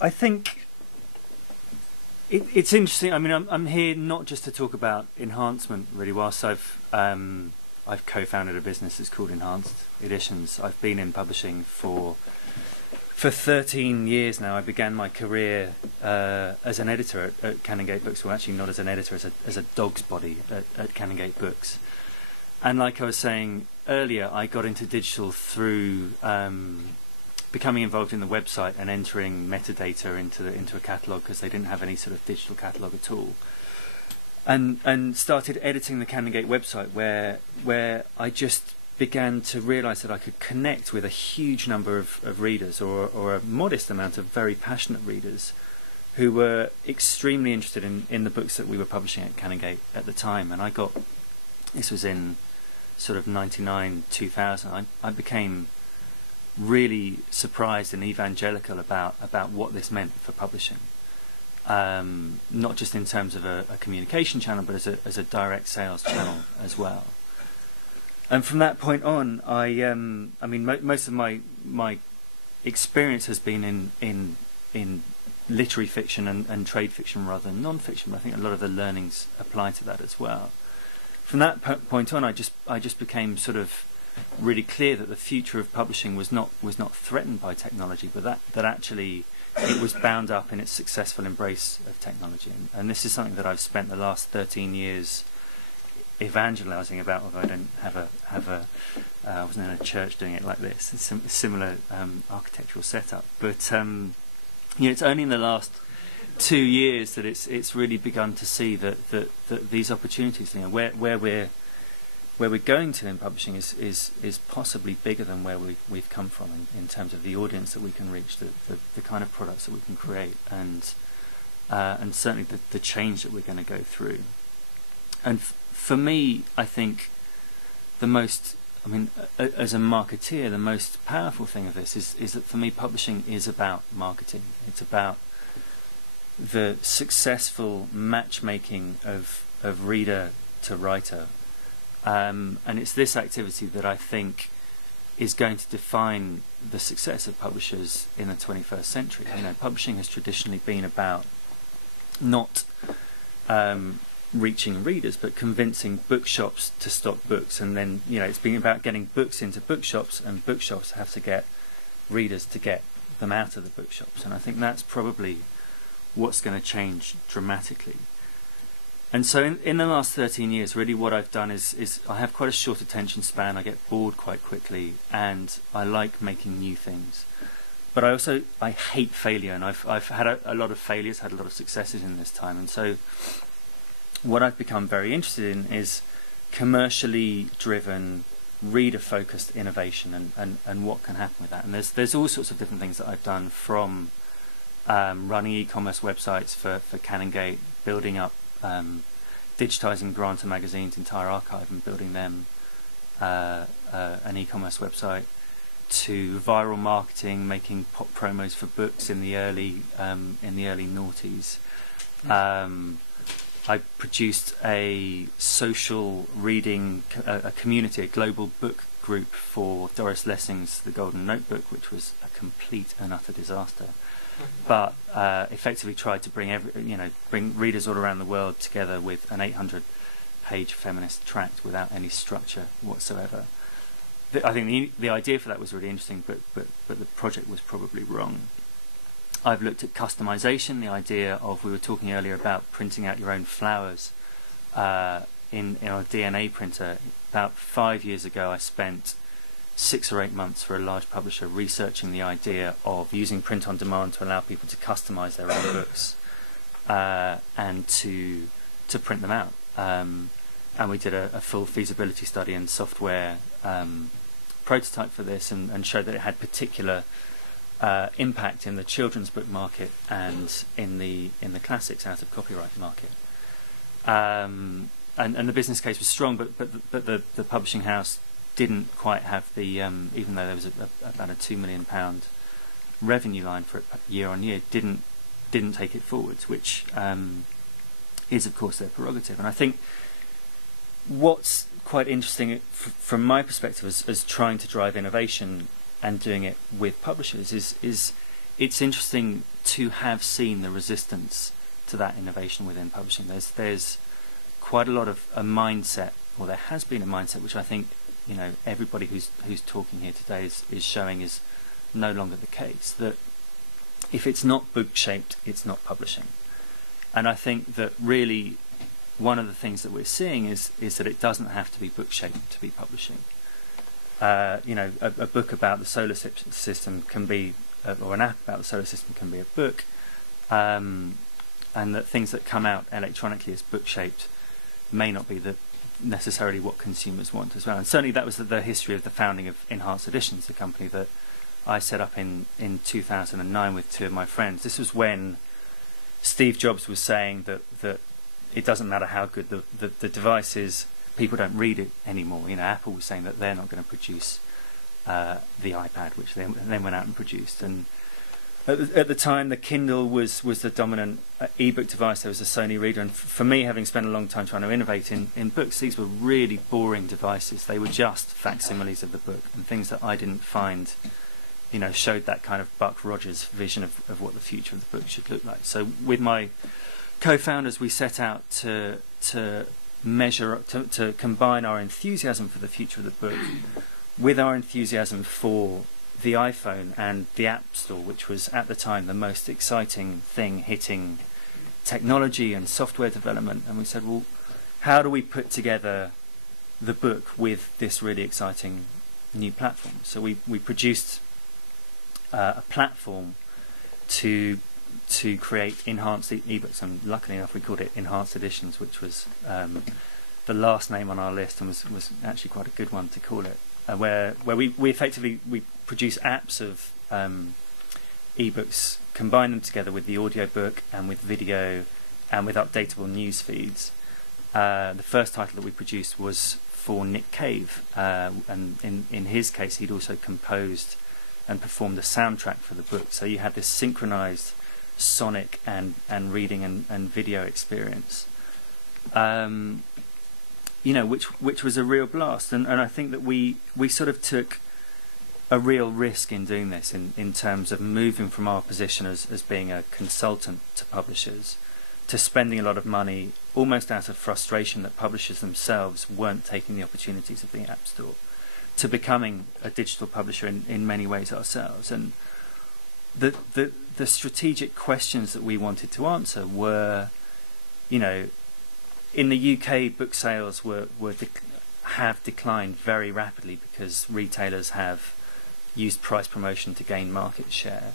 I think it's interesting. I mean, I'm here not just to talk about enhancement, really. Whilst I've co-founded a business that's called Enhanced Editions. I've been in publishing for 13 years now. I began my career as an editor at Canongate Books. Well, actually not as an editor, as a dog's body at Canongate Books. And like I was saying earlier, I got into digital through becoming involved in the website and entering metadata into a catalogue, because they didn't have any sort of digital catalogue at all. And started editing the Canongate website, where I just began to realise that I could connect with a huge number of readers, or a modest amount of very passionate readers, who were extremely interested in the books that we were publishing at Canongate at the time. And this was in sort of 99, 2000, I became really surprised and evangelical about what this meant for publishing. Not just in terms of a communication channel, but as a direct sales channel as well. And from that point on, I mean, most of my experience has been in literary fiction and trade fiction rather than non-fiction. But I think a lot of the learnings apply to that as well. From that point on, I just became sort of really clear that the future of publishing was not threatened by technology, but that actually it was bound up in its successful embrace of technology. And this is something that I've spent the last 13 years evangelizing about, although I don't I wasn't in a church doing it like this. It's a similar architectural setup, but it's only in the last 2 years that it's really begun to see that these opportunities, where we're going to in publishing is possibly bigger than where we've come from in terms of the audience that we can reach, the kind of products that we can create, and certainly the change that we're going to go through. And for me, I think as a marketeer, the most powerful thing of this is that for me, publishing is about marketing. It's about the successful matchmaking of reader to writer. And it's this activity that I think is going to define the success of publishers in the 21st century. Publishing has traditionally been about not reaching readers, but convincing bookshops to stock books, and then it's been about getting books into bookshops, and bookshops have to get readers to get them out of the bookshops. And I think that's probably what's going to change dramatically. And so in the last 13 years, really what I've done is I have quite a short attention span. I get bored quite quickly, and I like making new things. But I hate failure, and I've had a lot of failures, had a lot of successes in this time. And so what I've become very interested in is commercially driven, reader-focused innovation, and what can happen with that. And there's all sorts of different things that I've done, from running e-commerce websites for Canongate, building up digitising Granta Magazine's entire archive and building them an e-commerce website, to viral marketing, making pop promos for books in the early noughties. I produced a social reading a community, a global book group for Doris Lessing's The Golden Notebook, which was a complete and utter disaster. But effectively tried to bring readers all around the world together with an 800-page feminist tract without any structure whatsoever. I think the idea for that was really interesting, but the project was probably wrong. I've looked at customization, the idea of, we were talking earlier about printing out your own flowers in a DNA printer. About 5 years ago, I spent 6 or 8 months for a large publisher researching the idea of using print on demand to allow people to customize their own books and to print them out. And we did a full feasibility study and software prototype for this, and showed that it had particular impact in the children's book market and in the classics out of copyright market. And the business case was strong, but the publishing house didn't quite have the even though there was about a £2 million revenue line for it year on year, didn't take it forwards, which is of course their prerogative. And I think what's quite interesting from my perspective as trying to drive innovation and doing it with publishers is it's interesting to have seen the resistance to that innovation within publishing. There's quite a lot of a mindset, or there has been a mindset, which I think, you know, everybody who's talking here today is showing is no longer the case, that if it's not book shaped, it's not publishing. And I think that really one of the things that we're seeing is that it doesn't have to be book shaped to be publishing. You know, a book about the solar system can be, or an app about the solar system can be a book, and that things that come out electronically as book shaped may not be necessarily what consumers want as well. And certainly that was the history of the founding of Enhanced Editions, the company that I set up in 2009 with two of my friends. This was when Steve Jobs was saying that it doesn't matter how good the device is, people don't read it anymore. You know, Apple was saying that they're not going to produce the iPad, which they then went out and produced. And at the time, the Kindle was the dominant ebook device. There was a Sony reader, and for me, having spent a long time trying to innovate in books, these were really boring devices. They were just facsimiles of the book, and things that I didn't find, you know, showed that kind of Buck Rogers vision of what the future of the book should look like. So with my co-founders, we set out to measure, to combine our enthusiasm for the future of the book with our enthusiasm for the iPhone and the App Store, which was at the time the most exciting thing hitting technology and software development. And we said, well, how do we put together the book with this really exciting new platform? So we produced a platform to create enhanced ebooks, and luckily enough we called it Enhanced Editions, which was the last name on our list, and was actually quite a good one to call it, where we effectively produce apps of ebooks, combine them together with the audiobook and with video and with updatable news feeds. The first title that we produced was for Nick Cave, and in his case he'd also composed and performed the soundtrack for the book, so you had this synchronized sonic and reading and video experience, you know, which was a real blast. And I think that we sort of took a real risk in doing this, in terms of moving from our position as being a consultant to publishers, to spending a lot of money almost out of frustration that publishers themselves weren't taking the opportunities of the App Store, to becoming a digital publisher in many ways ourselves. And the strategic questions that we wanted to answer were, you know, in the UK, book sales have declined very rapidly because retailers have used price promotion to gain market share.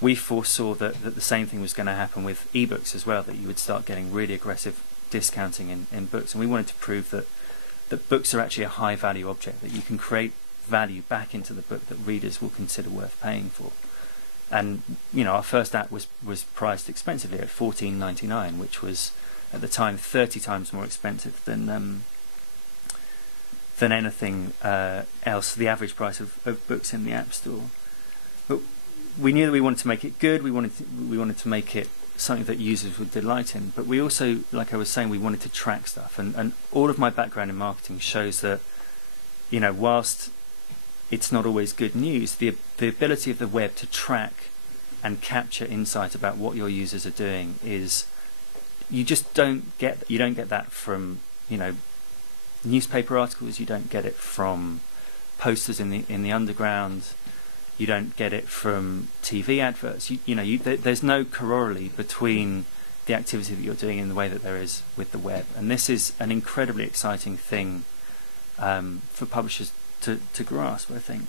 We foresaw that the same thing was going to happen with ebooks as well, that you would start getting really aggressive discounting in books, and we wanted to prove that books are actually a high value object, that you can create value back into the book that readers will consider worth paying for. And you know, our first app was priced expensively at $14.99, which was at the time 30 times more expensive than anything else, the average price of books in the App Store. But we knew that we wanted to make it good. We wanted to make it something that users would delight in. But we also, like I was saying, we wanted to track stuff. And all of my background in marketing shows that, you know, whilst it's not always good news, the ability of the web to track and capture insight about what your users are doing is, you don't get that from, you know, newspaper articles. You don't get it from posters in the underground. You don't get it from TV adverts. There's no corollary between the activity that you're doing in the way that there is with the web. And this is an incredibly exciting thing for publishers to grasp, I think.